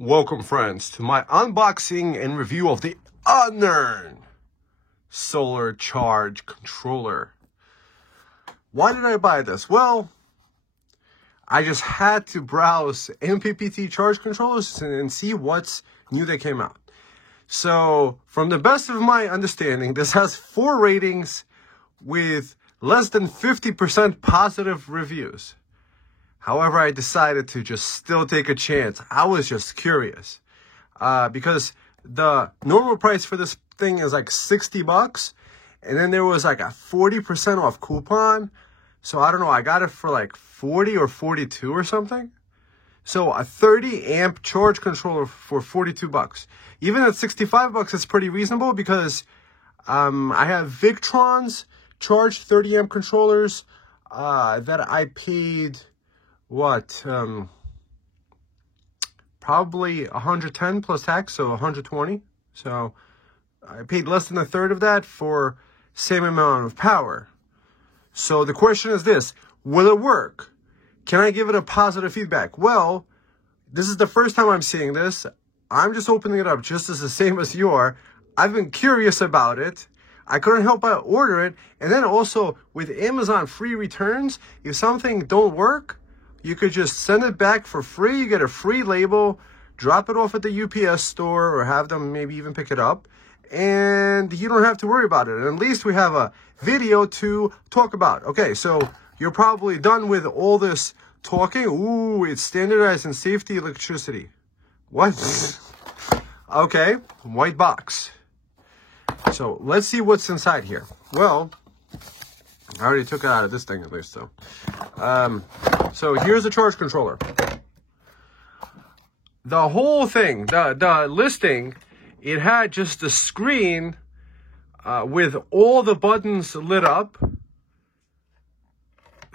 Welcome, friends, to my unboxing and review of the Unearn Solar Charge Controller. Why did I buy this? Well, I just had to browse MPPT charge controllers and see what's new that came out. So, from the best of my understanding, this has 4 ratings with less than 50% positive reviews. However, I decided to just still take a chance. I was just curious. Because the normal price for this thing is like $60. And then there was like a 40% off coupon. So I don't know, I got it for like 40 or 42 or something. So a 30 amp charge controller for $42. Even at $65, it's pretty reasonable because I have Victron's charged 30 amp controllers that I paid probably 110 plus tax, so 120. So I paid less than a third of that for same amount of power. So the question is this: will it work? Can I give it a positive feedback? Well, this is the first time I'm seeing this. I'm just opening it up just as the same as you are. I've been curious about it. I couldn't help but order it. And then also with Amazon free returns, if something don't work, you could just send it back for free. You get a free label, drop it off at the UPS store, or have them maybe even pick it up. And you don't have to worry about it. And at least we have a video to talk about. Okay, so you're probably done with all this talking. Ooh, it's standardized in safety electricity. What? Okay, white box. So let's see what's inside here. Well, I already took it out of this thing at least, so. So here's the charge controller. The whole thing, the listing, it had just the screen with all the buttons lit up.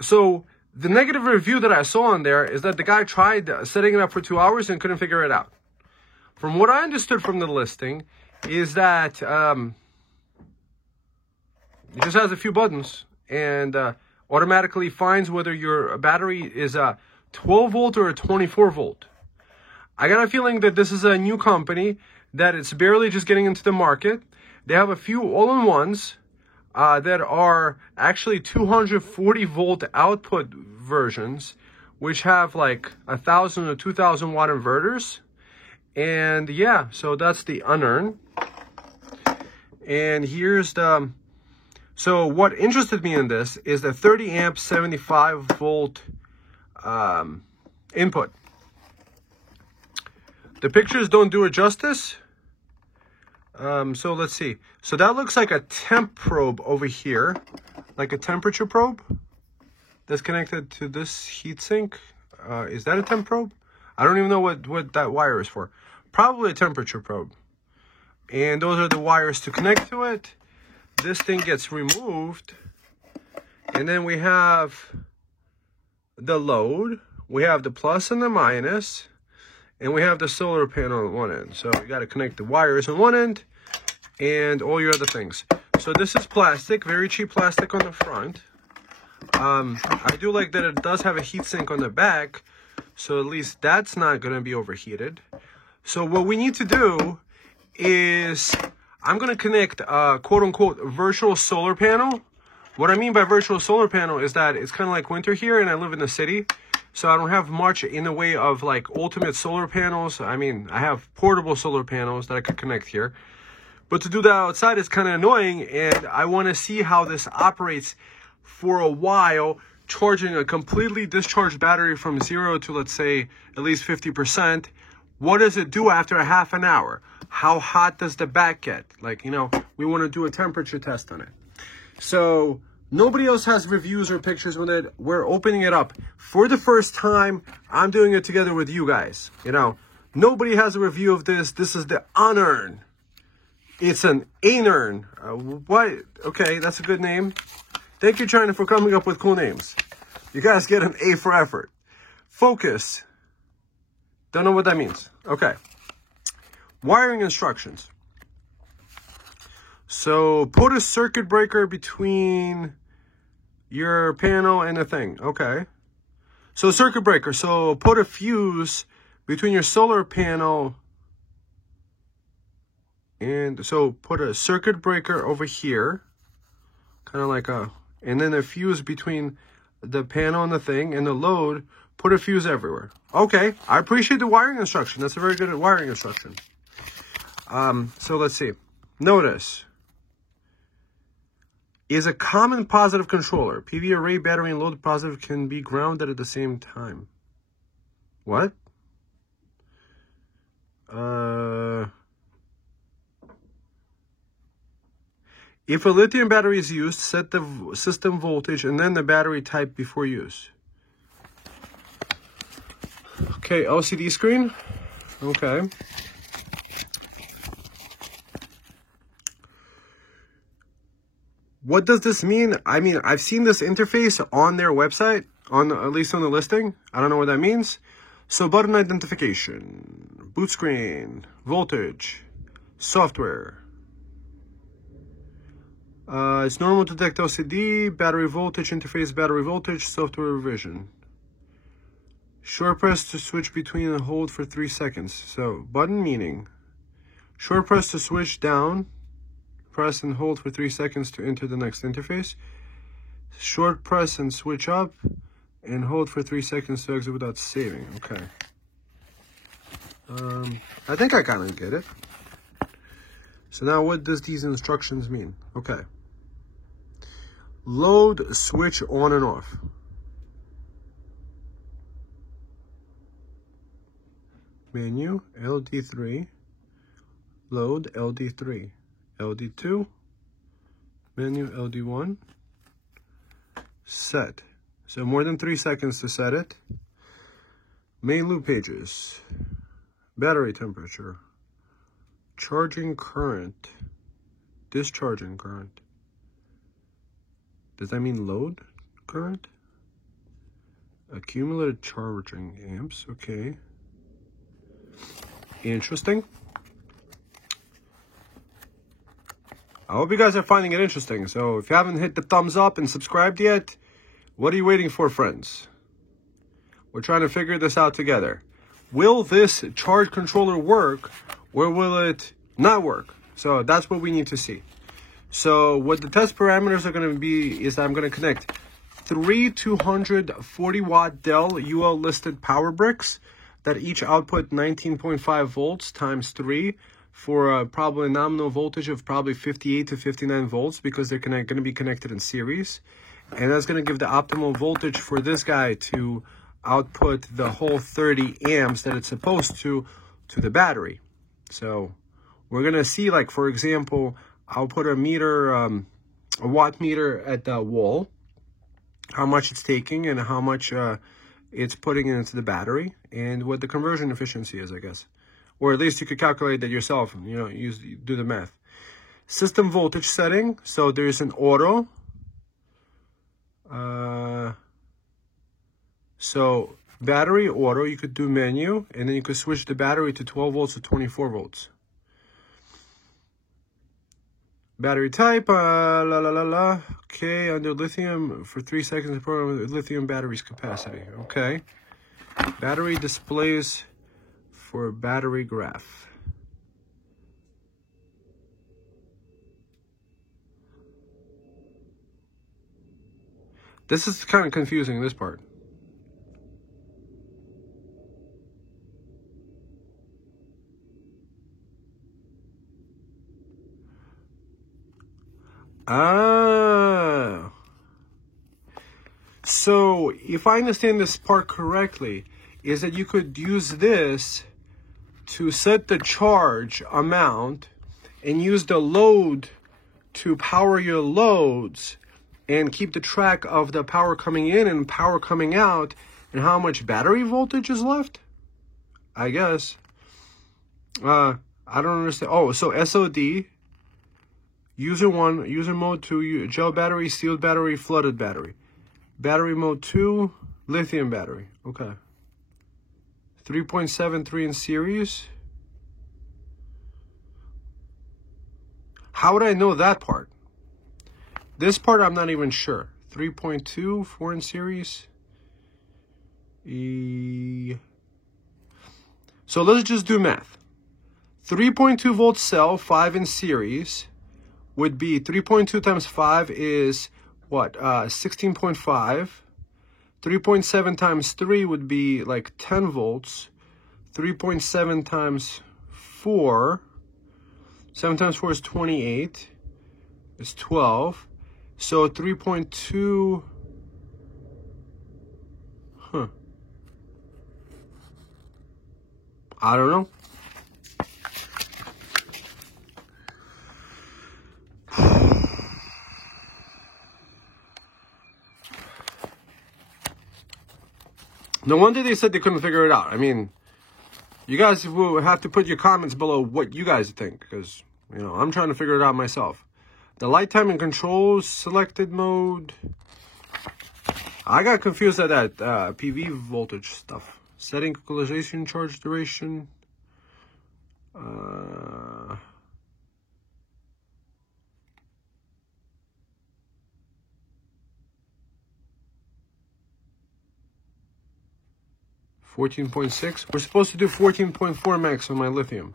So the negative review that I saw on there is that the guy tried setting it up for 2 hours and couldn't figure it out. From what I understood from the listing is that it just has a few buttons and automatically finds whether your battery is a 12 volt or a 24 volt. I got a feeling that this is a new company, that it's barely just getting into the market. They have a few all-in-ones that are actually 240 volt output versions, which have like 1,000 or 2,000 watt inverters. And yeah, so that's the Unearn. And here's the... So what interested me in this is the 30 amp 75 volt input. The pictures don't do it justice. So let's see. So that looks like a temp probe over here, like a temperature probe that's connected to this heatsink. Is that a temp probe? I don't even know what that wire is for. Probably a temperature probe. And those are the wires to connect to it. This thing gets removed, and then we have the load, we have the plus and the minus, and we have the solar panel on one end. So you got to connect the wires on one end and all your other things. So this is plastic, very cheap plastic on the front. I do like that it does have a heatsink on the back, so at least that's not going to be overheated. So what we need to do is... I'm going to connect a quote-unquote virtual solar panel. What I mean by virtual solar panel is that it's kind of like winter here and I live in the city. So I don't have much in the way of like ultimate solar panels. I mean, I have portable solar panels that I could connect here. But to do that outside is kind of annoying, and I want to see how this operates for a while, charging a completely discharged battery from 0 to, let's say, at least 50%. What does it do after a half an hour? How hot does the back get? Like, you know, we want to do a temperature test on it. So nobody else has reviews or pictures with it. We're opening it up for the first time. I'm doing it together with you guys. You know, nobody has a review of this. This is the Unearn. It's an Unearn. What? Okay, that's a good name. Thank you, China, for coming up with cool names. You guys get an A for effort. Focus. Don't know what that means. Okay. Wiring instructions. So put a circuit breaker between your panel and the thing. Okay. So circuit breaker. So put a fuse between your solar panel and, so put a circuit breaker over here, kind of like a, and then a fuse between the panel and the thing and the load, put a fuse everywhere. Okay, I appreciate the wiring instruction. That's a very good wiring instruction. So let's see. Notice, is a common positive controller. PV array, battery, and load positive can be grounded at the same time. What? If a lithium battery is used, set the system voltage and then the battery type before use. Okay, LCD screen. Okay. What does this mean? I mean, I've seen this interface on their website, at least on the listing. I don't know what that means. So button identification, boot screen, voltage, software. It's normal to detect LCD, battery voltage, interface battery voltage, software revision. Short press to switch between and hold for 3 seconds. So button meaning, short press to switch down, press and hold for 3 seconds to enter the next interface. Short press and switch up and hold for 3 seconds to exit without saving. Okay. I think I kind of get it. So now what does these instructions mean? Okay. Load switch on and off. Menu, LD3, load, LD3, LD2, menu, LD1, set. So more than 3 seconds to set it. Main loop pages, battery temperature, charging current, discharging current. Does that mean load current? Accumulated charging amps, okay. Interesting. I hope you guys are finding it interesting. So if you haven't hit the thumbs up and subscribed yet, what are you waiting for, friends? We're trying to figure this out together. Will this charge controller work or will it not work? So that's what we need to see. So what the test parameters are going to be is I'm going to connect 3 240 watt Dell UL listed power bricks that each output 19.5 volts times 3 for probably a nominal voltage of probably 58 to 59 volts because they're going to be connected in series. And that's going to give the optimal voltage for this guy to output the whole 30 amps that it's supposed to the battery. So we're going to see, like, for example, I'll put a meter, a watt meter at the wall, how much it's taking and how much it's putting into the battery and what the conversion efficiency is, I guess. Or at least you could calculate that yourself, you know, do the math. System voltage setting. So there's an auto. So battery auto, you could do menu, and then you could switch the battery to 12 volts to 24 volts. Battery type, okay, under lithium for 3 seconds, program with lithium batteries capacity, okay. Battery displays for battery graph. This is kind of confusing, this part. Ah. So if I understand this part correctly, is that you could use this to set the charge amount and use the load to power your loads and keep the track of the power coming in and power coming out and how much battery voltage is left? I guess. I don't understand. Oh, so SOD, user 1, user mode 2, gel battery, sealed battery, flooded battery. Battery mode 2, lithium battery. Okay. 3.73 in series. How would I know that part? This part I'm not even sure. 3.2, 4 in series. So let's just do math. 3.2 volt cell, 5 in series, would be 3.2 times 5 is what? 16.5. 3.7 times 3 would be like 10 volts. 3.7 times 4, 7 times 4 is 28, is 12. So 3.2, I don't know. No wonder they said they couldn't figure it out. I mean, you guys will have to put your comments below what you guys think, because, you know, I'm trying to figure it out myself. The light timing controls, selected mode. I got confused at that PV voltage stuff. Setting equalization, charge duration. 14.6. We're supposed to do 14.4 max on my lithium.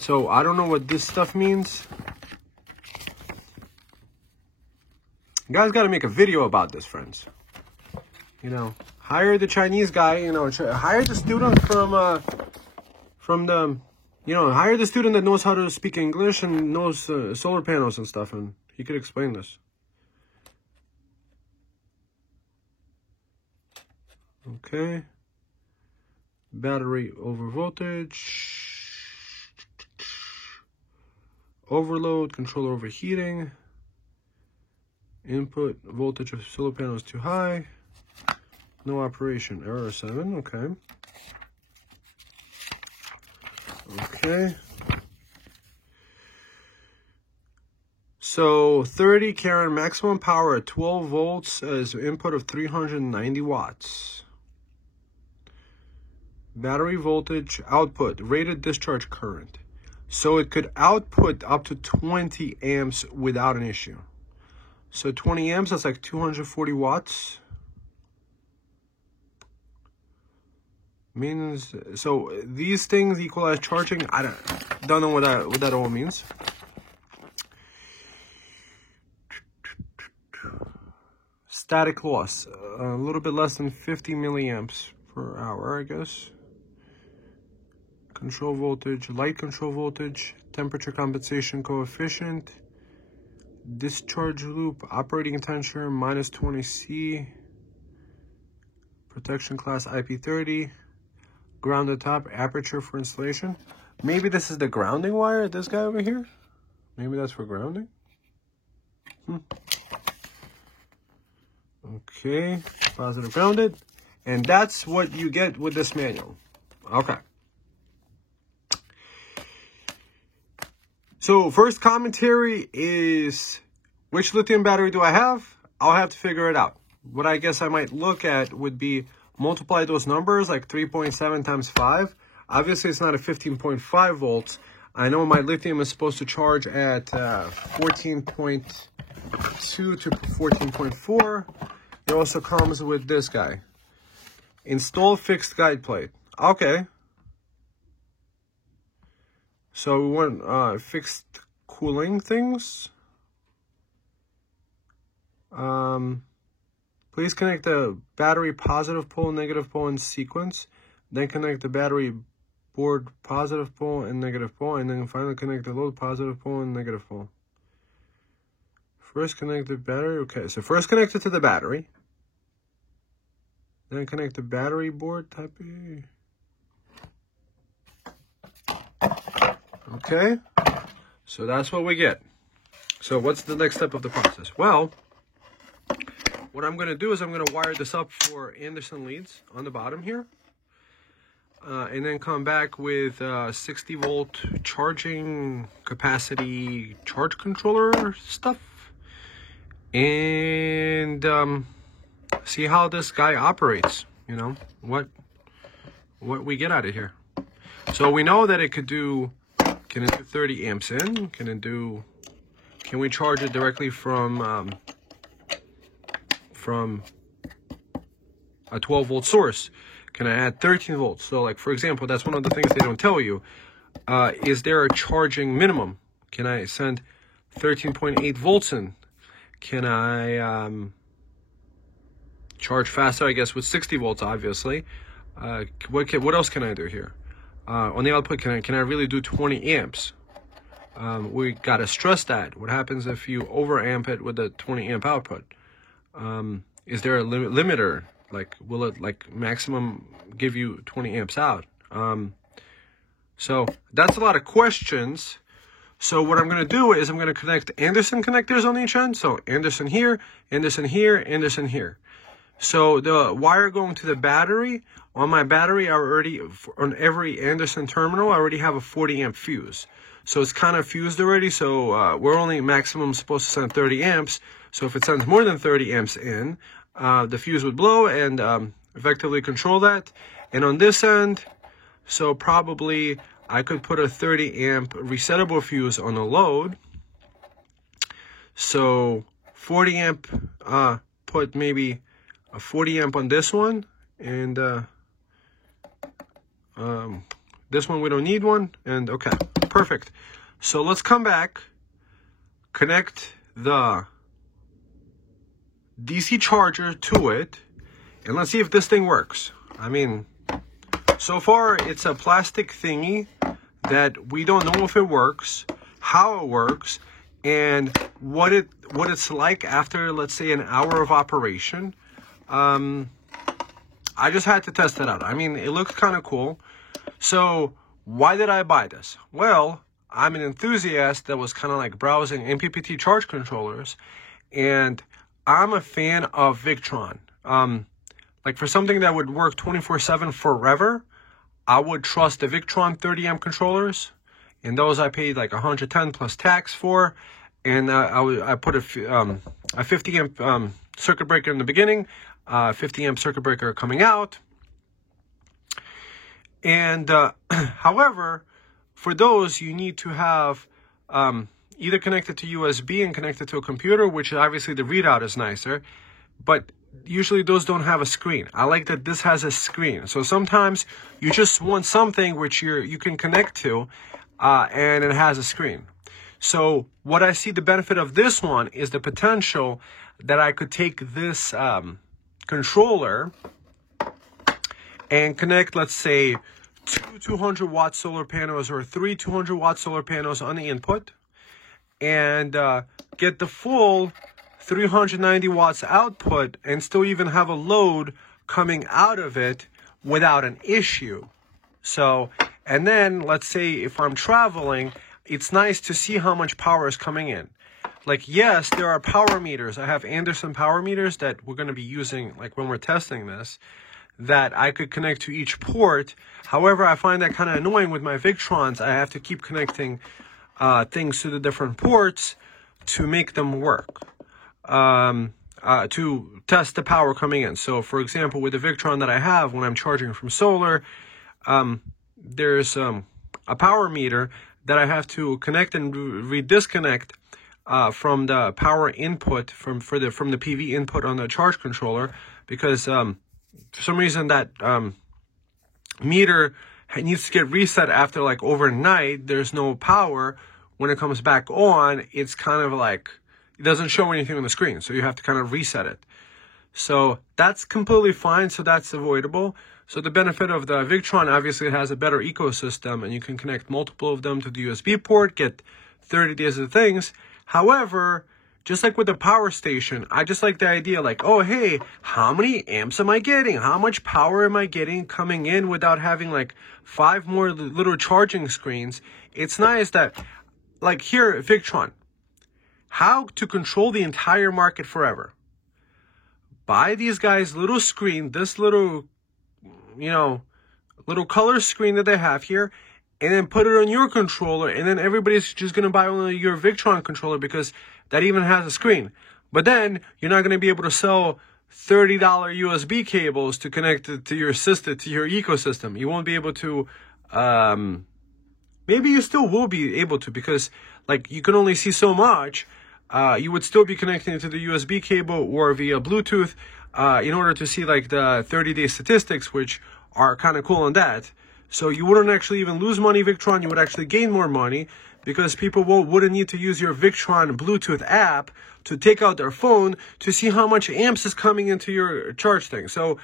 So I don't know what this stuff means. You guys got to make a video about this, friends. You know, hire the Chinese guy. You know, hire the student from the, you know, hire the student that knows how to speak English and knows solar panels and stuff, and he could explain this. Okay. Battery over voltage. Overload, controller overheating. Input voltage of solar panel is too high. No operation. Error 7. Okay. Okay. So 30 carrying maximum power at 12 volts as input of 390 watts. Battery voltage output, rated discharge current. So it could output up to 20 amps without an issue. So 20 amps, that's like 240 watts. Means, so these things equalize charging. I don't know what that all means. Static loss, a little bit less than 50 milliamps per hour, I guess. Control voltage, light control voltage, temperature compensation coefficient, discharge loop, operating temperature, minus 20 C, protection class IP30, grounded top, aperture for installation. Maybe this is the grounding wire, this guy over here? Maybe that's for grounding? Okay, positive grounded. And that's what you get with this manual. Okay. So first commentary is, which lithium battery do I have? I'll have to figure it out. What I guess I might look at would be multiply those numbers, like 3.7 times 5. Obviously, it's not a 15.5 volts. I know my lithium is supposed to charge at 14.2 to 14.4. It also comes with this guy. Install fixed guide plate. Okay. So we want fixed cooling things. Please connect the battery positive pole, negative pole in sequence. Then connect the battery board positive pole and negative pole. And then finally connect the load positive pole and negative pole. First connect the battery. Okay, so first connect it to the battery. Then connect the battery board type A. Okay, so that's what we get. So what's the next step of the process? Well, what I'm going to do is I'm going to wire this up for Anderson leads on the bottom here. And then come back with 60 volt charging capacity charge controller stuff. And see how this guy operates, you know, what we get out of here. So we know that it could do, can it do 30 amps in? Can we charge it directly from a 12 volt source? Can I add 13 volts? So like, for example, that's one of the things they don't tell you. Is there a charging minimum? Can I send 13.8 volts in? Can I charge faster, I guess, with 60 volts, obviously. What else can I do here? On the output, can I really do 20 amps? We got to stress that. What happens if you overamp it with a 20 amp output? Is there a limiter? Like, will it like maximum give you 20 amps out? So that's a lot of questions. So what I'm going to do is I'm going to connect Anderson connectors on each end. So Anderson here, Anderson here, Anderson here. So the wire going to the battery, on my battery, I already, on every Anderson terminal, I already have a 40 amp fuse. So it's kind of fused already. So we're only maximum supposed to send 30 amps. So if it sends more than 30 amps in, the fuse would blow and effectively control that. And on this end, so probably I could put a 30 amp resettable fuse on a load. So 40 amp, put maybe a 40 amp on this one, and this one we don't need one, and okay, perfect. So let's come back, connect the DC charger to it, and let's see if this thing works. I mean, so far it's a plastic thingy that we don't know if it works, how it works, and what it's like after, let's say, an hour of operation. I just had to test it out. I mean, it looks kind of cool. So why did I buy this? Well, I'm an enthusiast that was kind of like browsing MPPT charge controllers, and I'm a fan of Victron. Like for something that would work 24/7 forever, I would trust the Victron 30 amp controllers, and those I paid like 110 plus tax for, and I put a 50 amp circuit breaker in the beginning, 50 amp circuit breaker coming out, and however, for those you need to have either connected to USB and connected to a computer, which obviously the readout is nicer, but usually those don't have a screen. I like that this has a screen. So sometimes you just want something which you can connect to, and it has a screen. So what I see the benefit of this one is the potential that I could take this controller and connect, let's say, two 200 watt solar panels or three 200 watt solar panels on the input, and get the full 390 watts output and still even have a load coming out of it without an issue. So, and then let's say if I'm traveling, it's nice to see how much power is coming in. Like, yes, there are power meters. I have Anderson power meters that we're going to be using like when we're testing this, that I could connect to each port. However, I find that kind of annoying with my Victrons. I have to keep connecting things to the different ports to make them work. To test the power coming in. So for example, with the Victron that I have, when I'm charging from solar, there's a power meter that I have to connect and re-disconnect from the power input from the PV input on the charge controller, because for some reason that meter needs to get reset after like overnight. There's no power. When it comes back on, it's kind of like it doesn't show anything on the screen, so you have to kind of reset it. So that's completely fine, so that's avoidable. So the benefit of the Victron, obviously it has a better ecosystem, and you can connect multiple of them to the USB port, get 30 days of things. However, just like with the power station, I just like the idea like, oh, hey, how many amps am I getting? How much power am I getting coming in without having like 5 more little charging screens? It's nice that, like here at Victron, how to control the entire market forever. Buy these guys little screen, this little, little color screen that they have here, and then put it on your controller, and then everybody's just going to buy only your Victron controller because that even has a screen. But then you're not going to be able to sell $30 USB cables to connect it to your system, to your ecosystem. You won't be able to, maybe you still will be able to, because like you can only see so much. You would still be connecting to the USB cable or via Bluetooth in order to see like the 30-day statistics, which are kind of cool on that. So you wouldn't actually even lose money, Victron. You would actually gain more money because people wouldn't need to use your Victron Bluetooth app to take out their phone to see how much amps is coming into your charge thing. So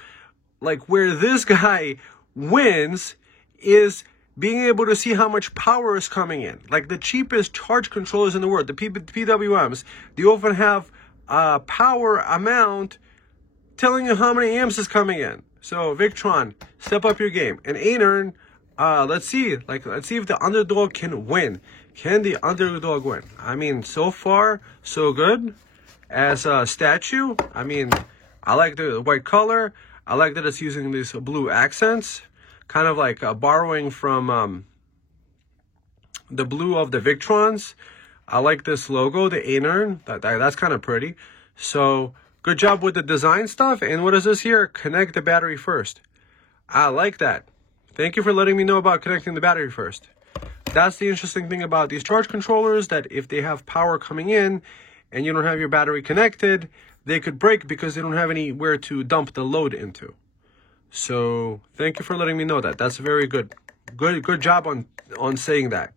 like where this guy wins is being able to see how much power is coming in. Like the cheapest charge controllers in the world, the PWMs, they often have a power amount telling you how many amps is coming in. So Victron, step up your game. And Anern, let's see if the underdog can win. Can the underdog win? I mean, so far, so good. As a statue, I mean, I like the white color. I like that it's using these blue accents. Kind of like borrowing from the blue of the Victrons. I like this logo, the Anern. That's kind of pretty. So, good job with the design stuff. And what is this here? Connect the battery first. I like that. Thank you for letting me know about connecting the battery first. That's the interesting thing about these charge controllers, that if they have power coming in and you don't have your battery connected, they could break because they don't have anywhere to dump the load into. So thank you for letting me know that. That's very good. Good job on saying that.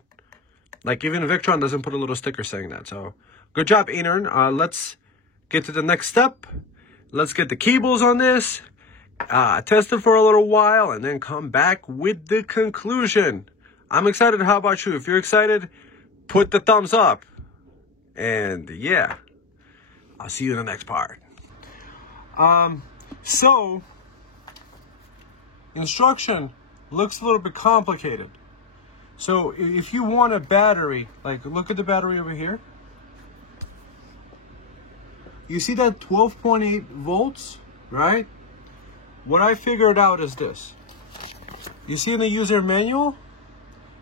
Like even Victron doesn't put a little sticker saying that. So good job, Anern. Let's get to the next step. Let's get the cables on this. Test it for a little while and then come back with the conclusion. I'm excited. How about you? If you're excited, put the thumbs up. And yeah, I'll see you in the next part. So instruction looks a little bit complicated. So if you want a battery, like look at the battery over here. You see that 12.8 volts, right? What I figured out is this. You see in the user manual,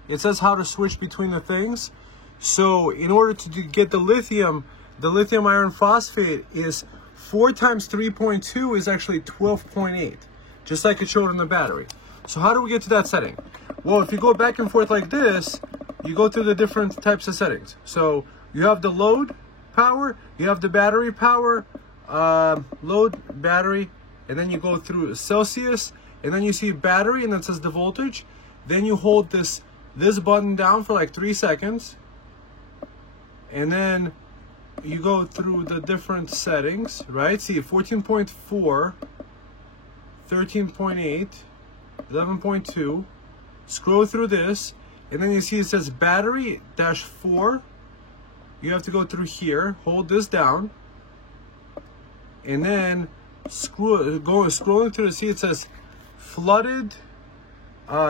it says how to switch between the things. So in order to get the lithium iron phosphate is 4 times 3.2 is actually 12.8, just like it showed in the battery. So how do we get to that setting? Well, if you go back and forth like this, you go through the different types of settings. So you have the load power, you have the battery power, load, battery, and then you go through Celsius, and then you see battery, and then it says the voltage. Then you hold this button down for like 3 seconds, and then you go through the different settings, right? See 14.4, 13.8, 11.2. Scroll through this, and then you see it says battery -4. You have to go through here, hold this down, and then scrolling through to see it says flooded,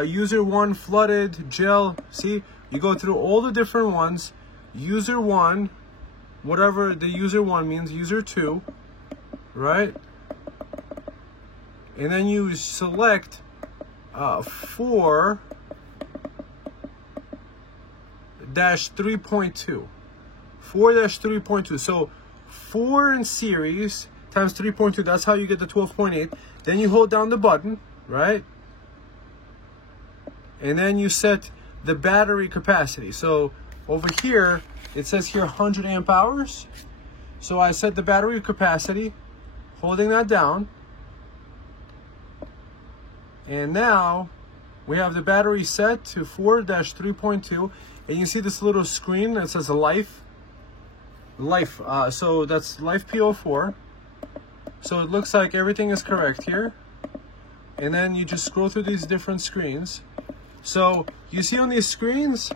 user 1 flooded gel. See, you go through all the different ones. User 1, whatever the user 1 means, user 2, right? And then you select 4-3.2. 4-3.2. So 4 in series times 3.2. That's how you get the 12.8. Then you hold down the button, right? And then you set the battery capacity. So over here, it says here 100 amp hours. So I set the battery capacity, holding that down. And now we have the battery set to 4-3.2. And you see this little screen that says life. So that's life P04. So it looks like everything is correct here. And then you just scroll through these different screens. So you see on these screens,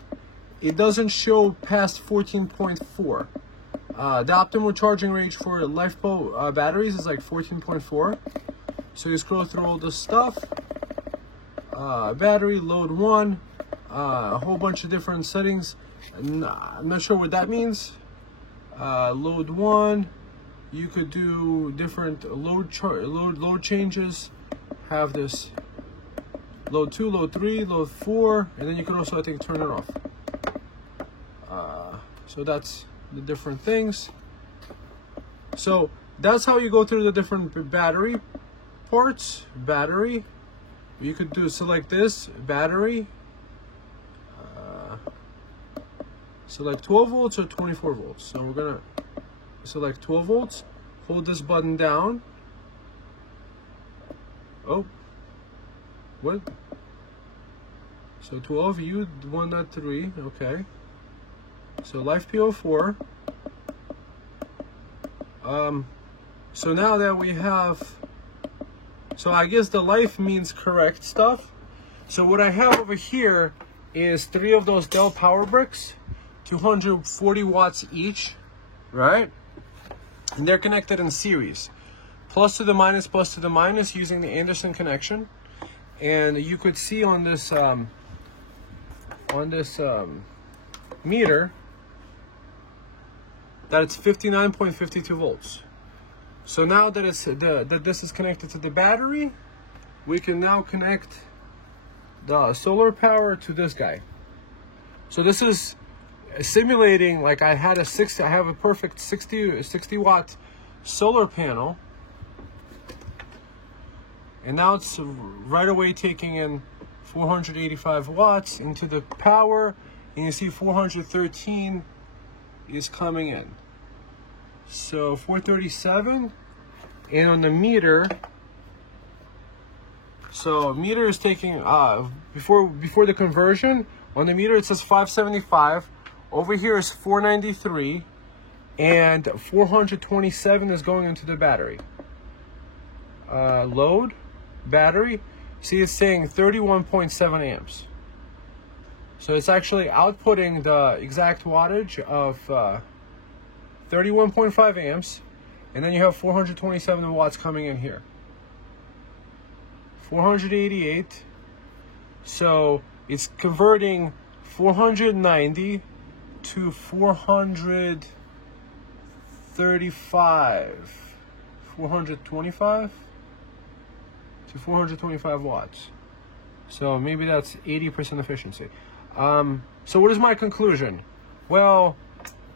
it doesn't show past 14.4. The optimal charging range for LifePo batteries is like 14.4. So you scroll through all this stuff. Battery, load 1, a whole bunch of different settings. I'm not sure what that means. Load 1, you could do different load changes. Have this load 2, load 3, load 4, and then you can also, I think, turn it off. So that's the different things. So that's how you go through the different battery ports. Battery, you could do select this battery, select 12 volts or 24 volts. So we're gonna select 12 volts, hold this button down. Oh, What? So 12, U 1.3, okay. So LiFePO4. So now that we have, so I guess the life means correct stuff. So what I have over here is 3 of those Dell Power Bricks, 240 watts each, right? And they're connected in series, plus to the minus using the Anderson connection. And you could see on this meter that it's 59.52 volts. So now that that this is connected to the battery, we can now connect the solar power to this guy. So this is simulating like I have a perfect 60 watt solar panel, and now it's right away taking in 485 watts into the power, and you see 413 is coming in. So 437, and on the meter, so meter is taking before the conversion, on the meter it says 575. Over here is 493, and 427 is going into the battery. Load battery, see it's saying 31.7 amps. So it's actually outputting the exact wattage of 31.5 amps, and then you have 427 watts coming in here. 488. So it's converting 490 to 435, 425 to 425 watts. So maybe that's 80% efficiency. So what is my conclusion? Well,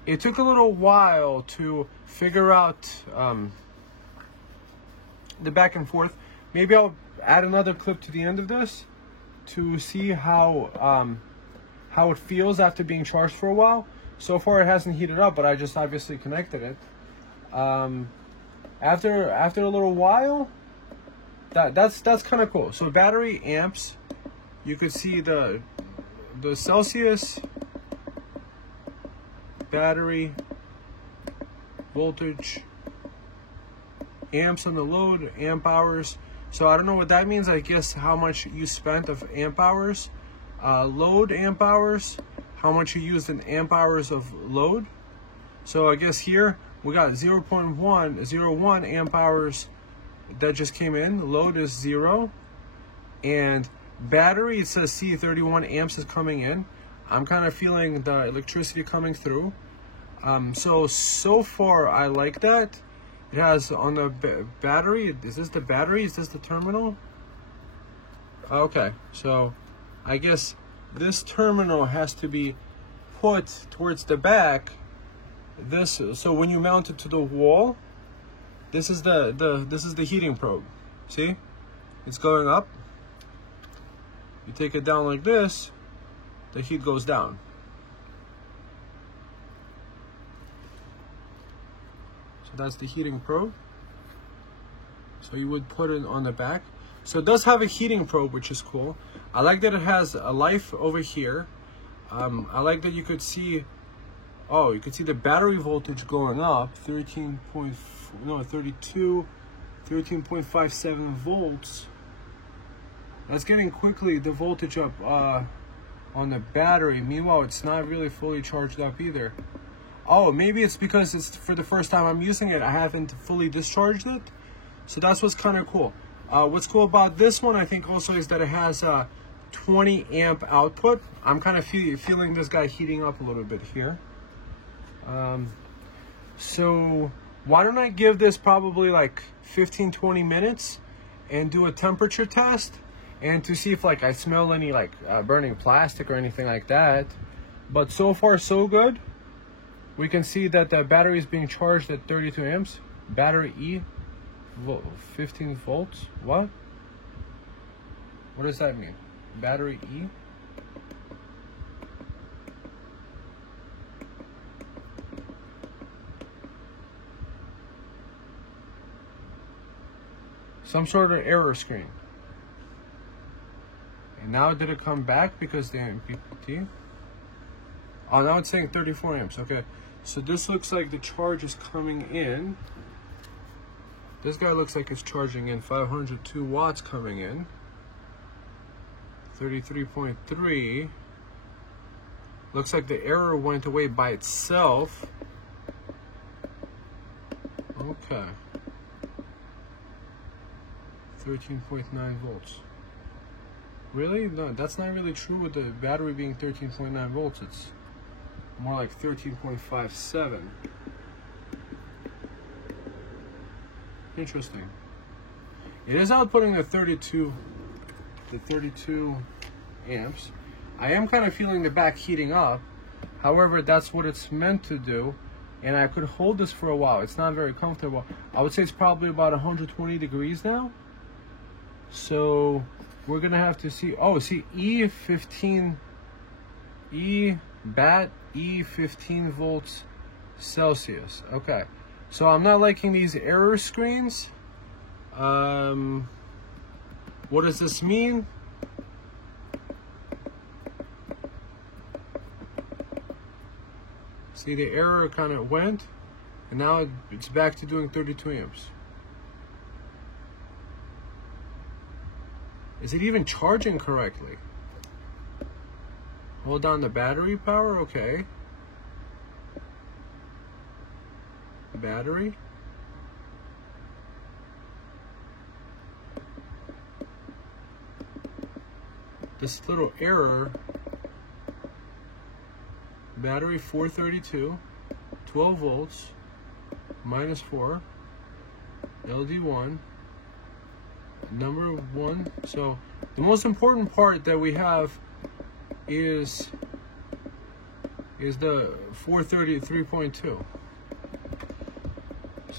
it took a little while to figure out the back and forth. Maybe I'll add another clip to the end of this to see how it feels after being charged for a while. So far it hasn't heated up, but I just obviously connected it. After a little while, that's kind of cool. So battery amps, you could see the Celsius, battery, voltage, amps on the load, amp hours. So I don't know what that means. I guess how much you spent of amp hours. Load amp hours, how much you used in amp hours of load. So I guess here we got 0.101 amp hours that just came in. Load is 0, and battery, it says C31 amps is coming in. I'm kind of feeling the electricity coming through. So far I like that. It has on the battery, is this the battery? Is this the terminal? Okay, so I guess this terminal has to be put towards the back. So when you mount it to the wall, this is the heating probe. See? It's going up. You take it down like this, the heat goes down. So that's the heating probe. So you would put it on the back. So it does have a heating probe, which is cool. I like that it has a life over here. I like that you could see, you could see the battery voltage going up, 13.57 volts. That's getting quickly the voltage up on the battery. Meanwhile, it's not really fully charged up either. Oh, maybe it's because it's for the first time I'm using it. I haven't fully discharged it. So that's what's kind of cool. What's cool about this one, I think, also is that it has a 20 amp output. I'm kind of feeling this guy heating up a little bit here. So why don't I give this probably like 15-20 minutes and do a temperature test, and to see if like I smell any like burning plastic or anything like that. But so far so good. We can see that the battery is being charged at 32 amps. Battery E, 15 volts. What does that mean? Battery E. Some sort of error screen. And now did it come back because the MPPT? Oh, now it's saying 34 amps. Okay, so this looks like the charge is coming in. This guy looks like it's charging in 502 watts coming in. 33.3. Looks like the error went away by itself. Okay. 13.9 volts. Really? No, that's not really true with the battery being 13.9 volts. It's more like 13.57. Interesting. It is outputting the 32 amps. I am kind of feeling the back heating up. However, that's what it's meant to do. And I could hold this for a while. It's not very comfortable. I would say it's probably about 120 degrees now. So we're gonna have to see. Oh, see, E15, bat E15 volts Celsius. Okay, so I'm not liking these error screens. What does this mean? See, the error kind of went, and now it's back to doing 32 amps. Is it even charging correctly? Hold down the battery power, okay. Battery. This little error. Battery 432, 12 volts, -4, LD1, number 1. So the most important part that we have is the 433.2.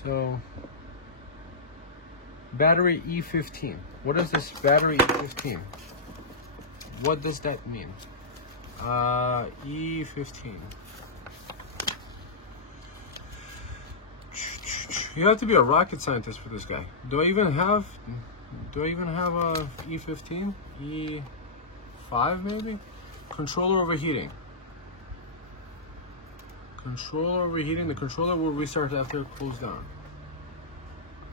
So battery E15. What is this battery E15? What does that mean? E15. You have to be a rocket scientist for this guy. Do I even have a E15? E5 maybe? Controller overheating. Controller overheating. The controller will restart after it cools down.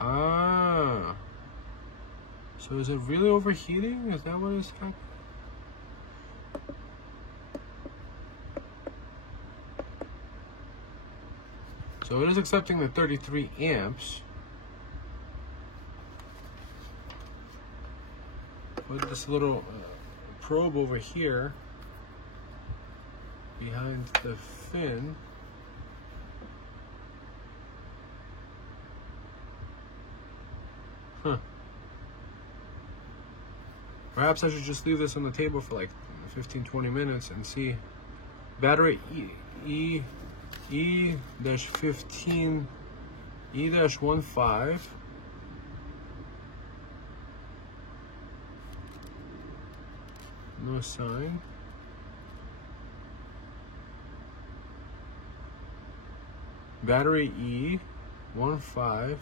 Ah. So is it really overheating? Is that what it's happening? So it is accepting the 33 amps. Put this little probe over here behind the fin. Huh. Perhaps I should just leave this on the table for like 15-20 minutes and see. Battery E-15, E-15. No sign. Battery E-15,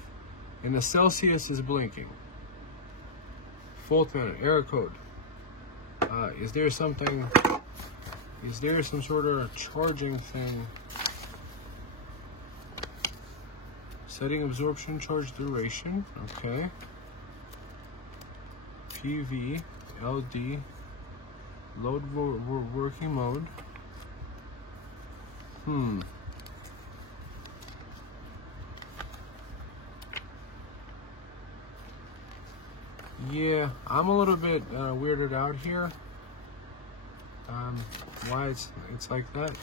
and the Celsius is blinking. Fault manager, error code. Is there some sort of charging thing? Setting absorption charge duration, okay. PV, LD, load working mode. Yeah, I'm a little bit weirded out here. Why it's like that?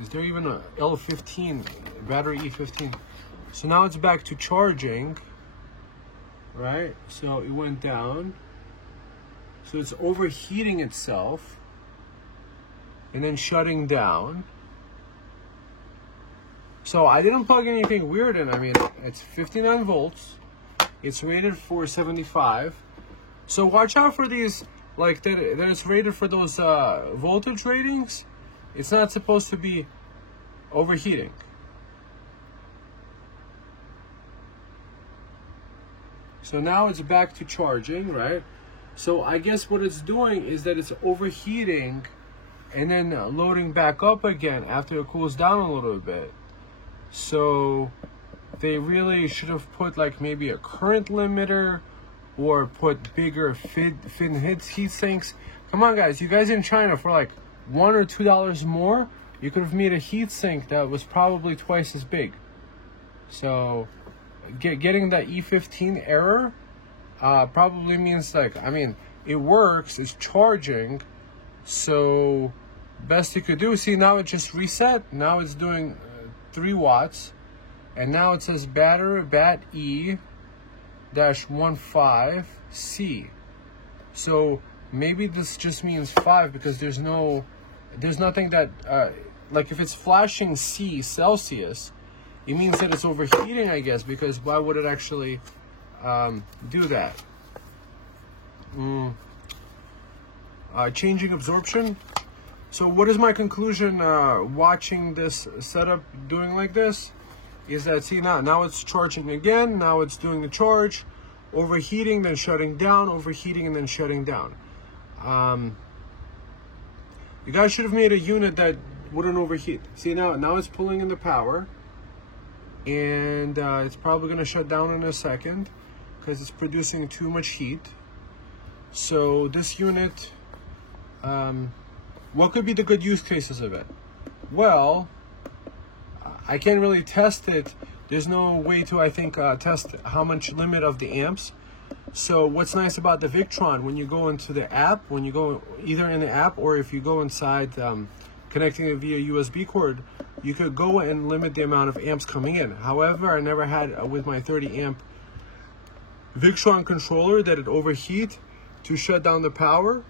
Is there even a L15 battery E15? So now it's back to charging, right? So it went down. So it's overheating itself and then shutting down. So I didn't plug anything weird in. I mean, it's 59 volts. It's rated for 75. So watch out for these, like that it's rated for those voltage ratings. It's not supposed to be overheating. So now it's back to charging, right? So I guess what it's doing is that it's overheating and then loading back up again after it cools down a little bit. So they really should have put like maybe a current limiter or put bigger fin heat sinks. Come on guys, you guys in China, for like $1 or $2 more, you could have made a heat sink that was probably twice as big. So getting that E15 error probably means, like, I mean, it works, it's charging, so best you could do. See, now it just reset. Now it's doing 3 watts, and now it says battery bat E-15C. So maybe this just means 5, because there's nothing that like if it's flashing C Celsius, it means that it's overheating, I guess, because why would it actually do that? Changing absorption. So what is my conclusion watching this setup doing like this? Is that, see, now it's charging again, now it's doing the charge, overheating, then shutting down, overheating, and then shutting down. You guys should have made a unit that wouldn't overheat. See, now it's pulling in the power, and it's probably going to shut down in a second because it's producing too much heat. So this unit, what could be the good use cases of it? Well, I can't really test it. There's no way to, I think, test how much limit of the amps. So what's nice about the Victron, when you go into the app, when you go either in the app or if you go inside connecting it via USB cord, you could go and limit the amount of amps coming in. However, I never had with my 30 amp Victron controller that it overheat to shut down the power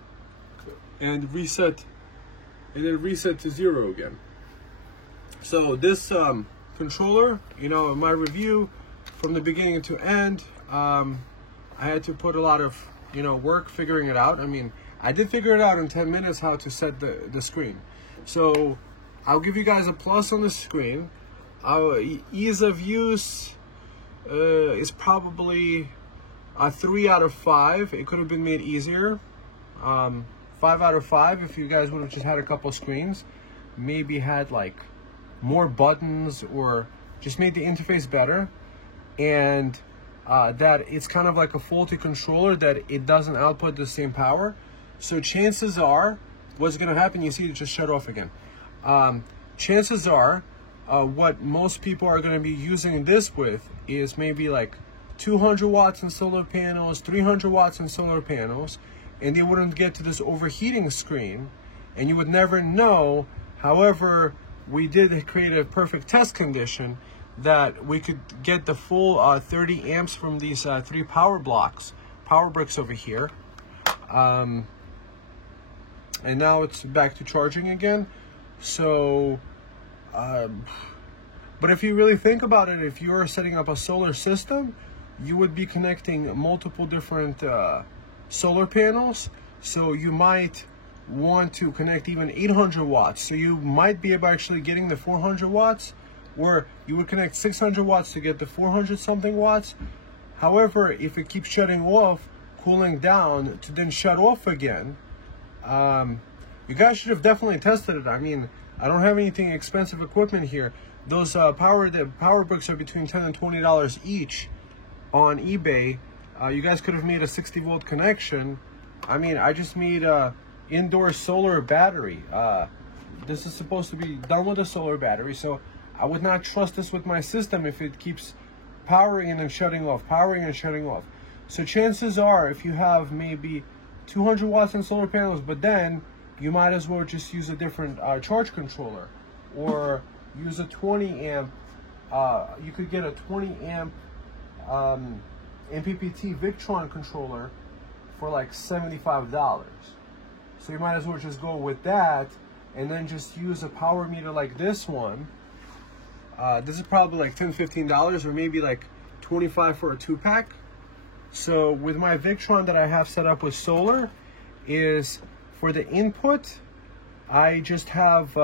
and reset, and then reset to 0 again. So this controller, you know, in my review from the beginning to end, I had to put a lot of, you know, work figuring it out. I mean, I did figure it out in 10 minutes how to set the screen. So I'll give you guys a plus on the screen. Ease of use is probably a 3 out of 5. It could have been made easier. 5 out of 5 if you guys would have just had a couple screens. Maybe had like more buttons or just made the interface better. And that it's kind of like a faulty controller, that it doesn't output the same power. So chances are, what's going to happen, you see it just shut off again. Chances are, what most people are going to be using this with is maybe like 200 watts in solar panels, 300 watts in solar panels, and they wouldn't get to this overheating screen, and you would never know. However, we did create a perfect test condition that we could get the full 30 amps from these 3 power bricks over here. And now it's back to charging again. So, but if you really think about it, if you're setting up a solar system, you would be connecting multiple different solar panels. So you might want to connect even 800 watts. So you might be able actually getting the 400 watts, or you would connect 600 watts to get the 400 something watts. However, if it keeps shutting off, cooling down to then shut off again, you guys should have definitely tested it. I mean, I don't have anything expensive equipment here. Those power bricks are between $10 and $20 each on eBay. You guys could have made a 60 volt connection. I mean, I just made a indoor solar battery. This is supposed to be done with a solar battery, so I would not trust this with my system if it keeps powering and then shutting off, powering and shutting off. So chances are, if you have maybe 200 watts in solar panels, but then you might as well just use a different charge controller, or use a 20 amp. You could get a 20 amp MPPT Victron controller for like $75. So you might as well just go with that, and then just use a power meter like this one. This is probably like $10–15, or maybe like $25 for a 2-pack. So with my Victron that I have set up with solar, is for the input, I just have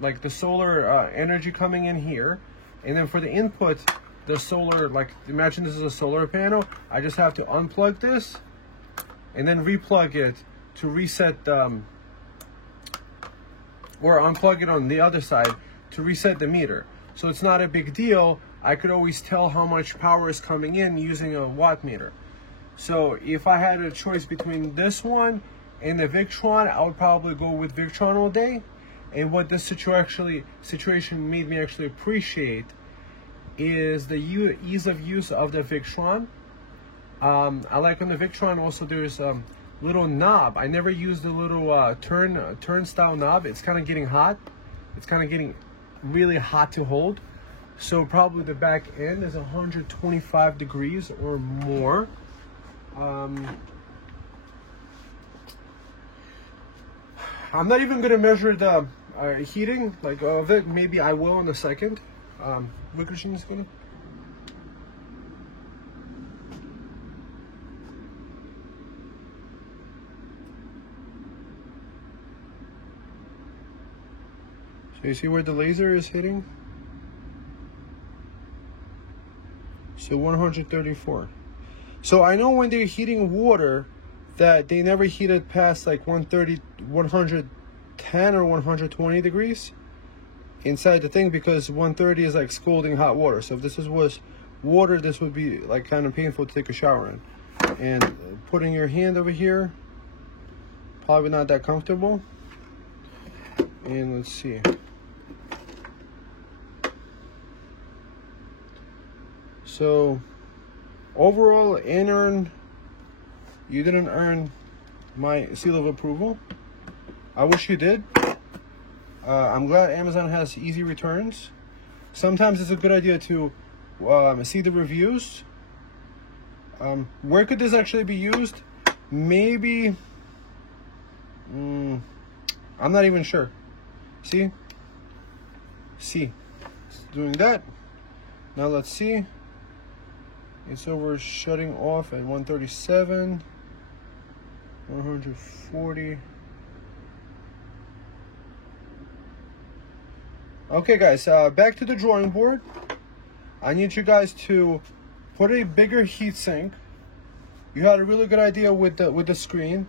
like the solar energy coming in here, and then for the input, the solar, like imagine this is a solar panel, I just have to unplug this, and then replug it to reset, or unplug it on the other side to reset the meter. So it's not a big deal. I could always tell how much power is coming in using a watt meter. So if I had a choice between this one and the Victron, I would probably go with Victron all day. And what this situation made me actually appreciate is the ease of use of the Victron. I like on the Victron also there's a little knob. I never used the little turn style knob. It's kind of getting hot. It's kind of getting really hot to hold. So probably the back end is 125 degrees or more. I'm not even gonna measure the heating like of it. Maybe I will in a second. Wickersham is gonna. So you see where the laser is hitting? So 134. So I know when they're heating water that they never heat it past like 110 or 120 degrees inside the thing, because 130 is like scalding hot water. So if this was water, this would be like kind of painful to take a shower in. And putting your hand over here, probably not that comfortable. And let's see. So overall, Anern, you didn't earn my seal of approval. I wish you did. I'm glad Amazon has easy returns. Sometimes it's a good idea to see the reviews. Where could this actually be used? Maybe, I'm not even sure. See? See. It's doing that. Now let's see. It's over shutting off at 137, 140. Okay guys, back to the drawing board. I need you guys to put a bigger heatsink. You had a really good idea with the screen.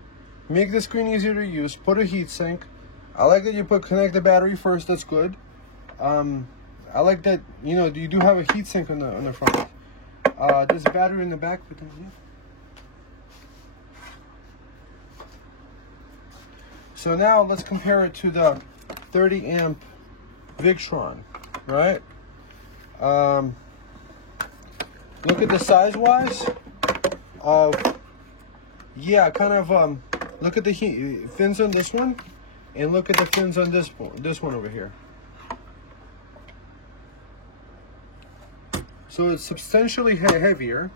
Make the screen easier to use. Put a heatsink. I like that you connect the battery first. That's good. I like that, you know, you do have a heatsink on the front. There's a battery in the back. So now let's compare it to the 30 amp Victron, right? Look at the size wise. Yeah, kind of look at the fins on this one, and look at the fins on this one over here. So it's substantially heavier,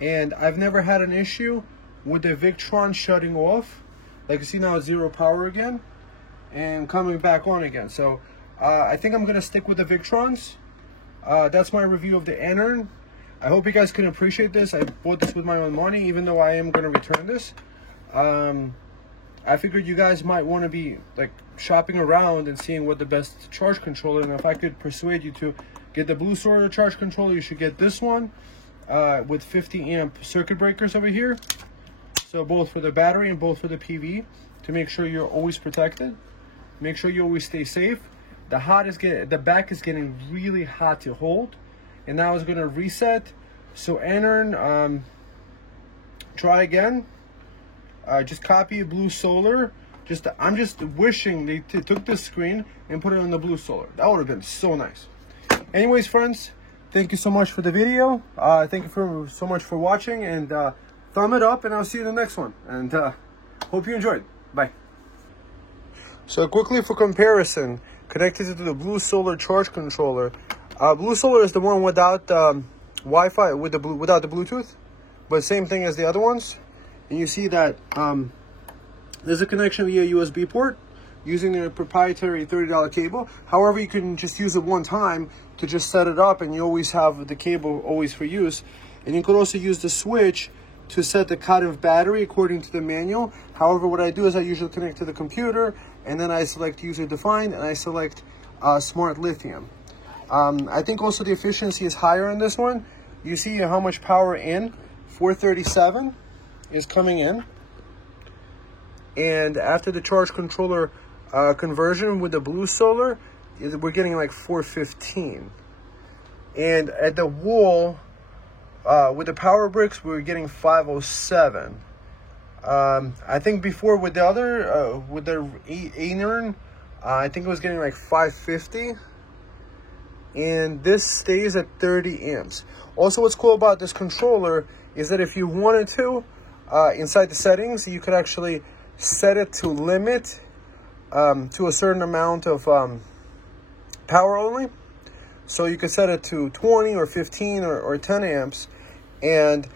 and I've never had an issue with the Victron shutting off. Like you see now, it's zero power again and coming back on again. So I think I'm gonna stick with the Victrons. That's my review of the Anern. I hope you guys can appreciate this. I bought this with my own money, even though I am gonna return this. I figured you guys might want to be like shopping around and seeing what the best charge controller, and if I could persuade you to get the Blue Solar charge controller, you should get this one with 50 amp circuit breakers over here. So both for the battery and both for the PV, to make sure you're always protected. Make sure you always stay safe. The back is getting really hot to hold, and now it's gonna reset. So Anern, try again. Just copy Blue Solar. I'm just wishing they took this screen and put it on the Blue Solar. That would have been so nice. Anyways, friends, thank you so much for the video. Thank you so much for watching, and thumb it up, and I'll see you in the next one. And hope you enjoyed. Bye. So quickly for comparison, connected to the Blue Solar charge controller. Blue Solar is the one without Wi-Fi, without the Bluetooth, but same thing as the other ones. And you see that there's a connection via USB port using their proprietary $30 cable. However, you can just use it one time to just set it up, and you always have the cable always for use. And you could also use the switch to set the kind of battery according to the manual. However, what I do is I usually connect to the computer, and then I select user defined, and I select smart lithium. I think also the efficiency is higher in this one. You see how much power in, 437. is coming in. And after the charge controller conversion with the blue solar, we're getting like 415. And at the wall, with the power bricks, we're getting 507. I think before with the other, with the Anern, I think it was getting like 550. And this stays at 30 amps. Also, what's cool about this controller is that if you wanted to, inside the settings, you could actually set it to limit to a certain amount of power only. So you could set it to 20 or 15 or 10 amps. And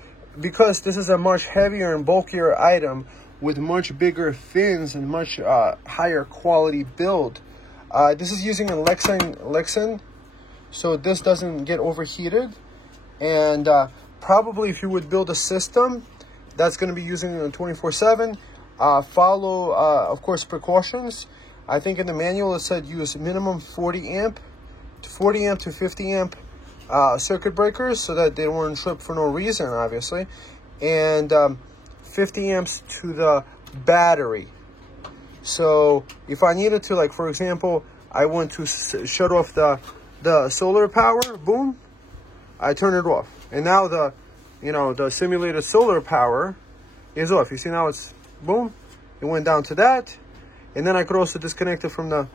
because this is a much heavier and bulkier item with much bigger fins and much higher quality build, this is using a Lexan, so this doesn't get overheated. And probably if you would build a system that's going to be using it 24/7, follow, of course, precautions. I think in the manual it said use minimum 40 amp to 50 amp circuit breakers so that they won't trip for no reason, obviously. And 50 amps to the battery. So if I needed to, like, for example, I want to shut off the solar power, boom, I turn it off. And now the simulated solar power is off. You see now it's, boom, it went down to that. And then I could also disconnect it from the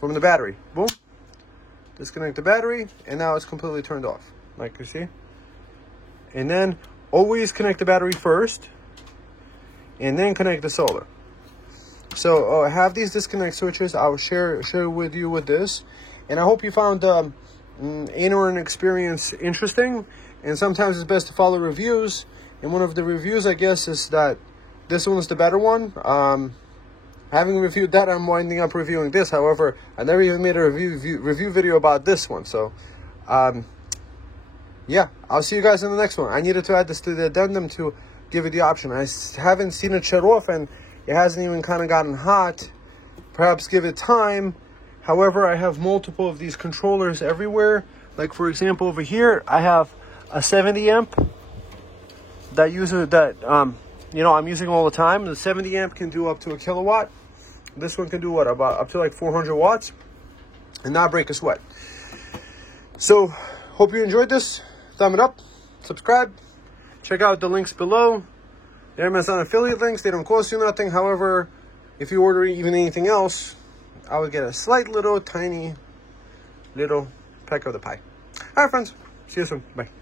battery. Boom. Disconnect the battery, and now it's completely turned off, like you see. And then always connect the battery first, and then connect the solar. So I have these disconnect switches. I will share with you with this, and I hope you found Anern experience interesting. And sometimes it's best to follow reviews. And one of the reviews, I guess, is that this one is the better one. Having reviewed that, I'm winding up reviewing this. However, I never even made a review video about this one. So, yeah, I'll see you guys in the next one. I needed to add this to the addendum to give you the option. I haven't seen it shut off, and it hasn't even kind of gotten hot. Perhaps give it time. However, I have multiple of these controllers everywhere. Like, for example, over here, I have a 70 amp that I'm using all the time. The 70 amp can do up to 1 kilowatt. This one can do what, about up to like 400 watts and not break a sweat. So hope you enjoyed this. Thumb it up, subscribe, check out the links below. The Amazon affiliate links, they don't cost you nothing. However, if you order even anything else, I would get a slight little tiny little peck of the pie. All right, friends, see you soon. Bye.